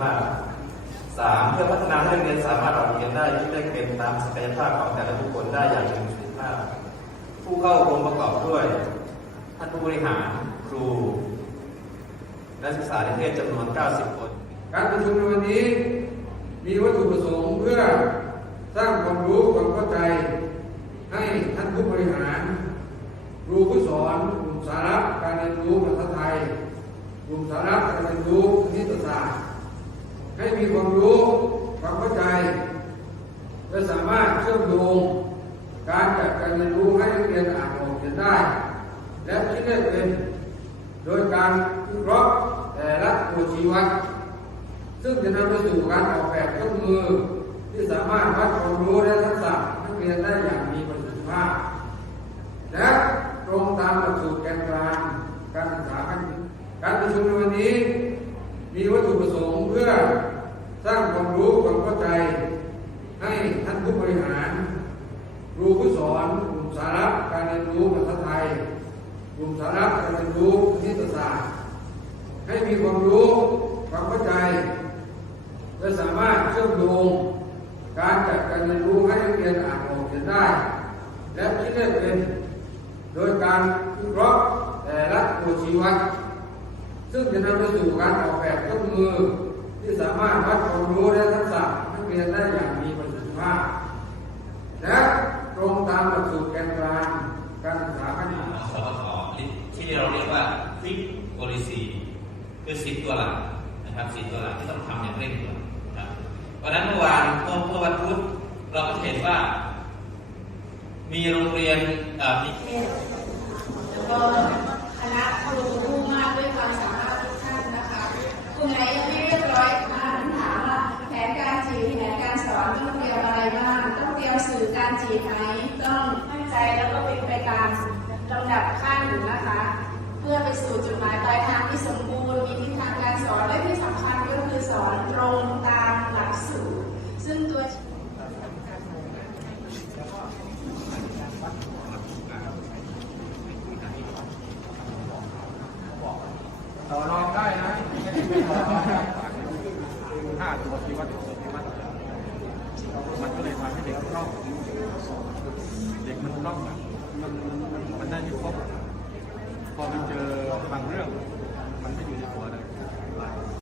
ภาพสามเพื่อพัฒนาให้นักเรียนสามารถออกเรียนได้ที่ได้เป็นตามศักยภาพของแต่ละบุคคลได้อย่างมีประสิทธิภาพ ผู้เข้าองค์ประกอบด้วยท่านผู้บริหารครูและศึกษานิเทศจำนวน 90 คน การประชุมในวันนี้มีวัตถุประสงค์เพื่อสร้างความรู้ความเข้าใจ ให้ท่านผู้บริหารครูผู้สอนกลุ่มสาระการเรียนรู้ภาษาไทยกลุ่มสาระการเรียนรู้คณิตศาสตร์ ให้มีความรู้ความเข้าใจและสามารถเชื่อมโยงการจัดการเรียนรู้ให้นักเรียนอ่านออกเขียนได้ และคิดได้เป็นโดยการวิเคราะห์แต่ละตัวชี้วัดซึ่งจะนำไปสู่การออกแบบเครื่องมือ ที่สามารถวัดความรู้และทักษะนักเรียนได้อย่างมีประสิทธิภาพ และตรงตามหลักสูตรแกนกลางการศึกษาขั้นการประชุมในวันนี้ มีวัตถุประสงค์เพื่อสร้างความรู้ความเข้าใจ ให้ท่านผู้บริหารครูผู้สอนกลุ่มสาระการเรียนรู้ภาษาไทยกลุ่มสาระการเรียนรู้คณิตศาสตร์ให้มีความรู้ความเข้าใจและสามารถเชื่อมโยงการจัดการเรียนรู้ให้นักเรียนอ่านออกเขียนได้ และคิดได้เป็น โดยการวิเคราะห์แต่ละตัวชี้วัด ซึ่งจะนำไปสู่การออกแบบเครื่องมือ ที่สามารถวัดความรู้และทักษะนักเรียนได้อย่างมีประสิทธิภาพ และตรงตามหลักสูตรแกนกลางการศึกษาขั้นพื้นสปทที่เราเรียกว่า Quick Policy คือสิบตัวหลักนะครับสิบตัวหลักที่ต้องทำอย่างเร่งด่วนนะครับวันนั้นเมื่อวานเมื่อเมื่อวันพุธเราก็เห็นว่า มีโรงเรียนอ่อมี การจีบไหมต้องมั่นใจแล้วก็เป็นไปตามลำดับขั้นนะคะ เพื่อไปสู่จุดหมายปลายทางที่สมบูรณ์ มีทิศทางการสอนและที่สำคัญก็คือสอนตรงตามหลักสูตร ซึ่งตัวต่อรองได้นะห้าตัวที่วั ให้เด็กเข้าเด็กมันร้องมันมันมันได้